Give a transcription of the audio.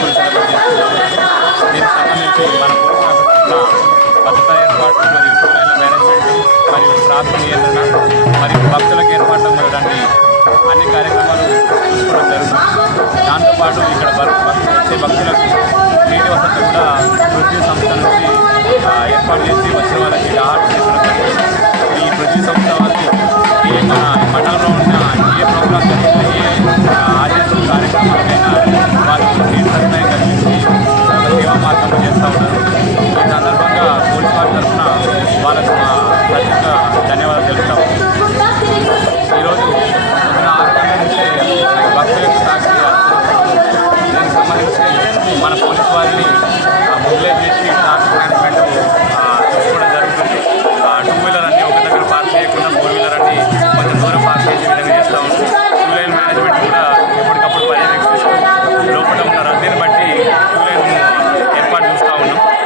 భక్తులు సెలబ్రేట్ దీనికి సంబంధించి మన భద్రతా ఏర్పాటు మరియు కూరగాయల మేనేజ్మెంట్ మరియు ట్రాఫిక్ నియంత్రణ మరియు భక్తులకు ఏర్పాటు చేయడానికి అన్ని కార్యక్రమాలు తీసుకోవడం జరుగుతుంది దాంతోపాటు ఇక్కడ వచ్చే భక్తులకు నీటి వసతి కూడా పృథ్వీ సంస్థ నుంచి ఏర్పాటు చేసి 감사합니다.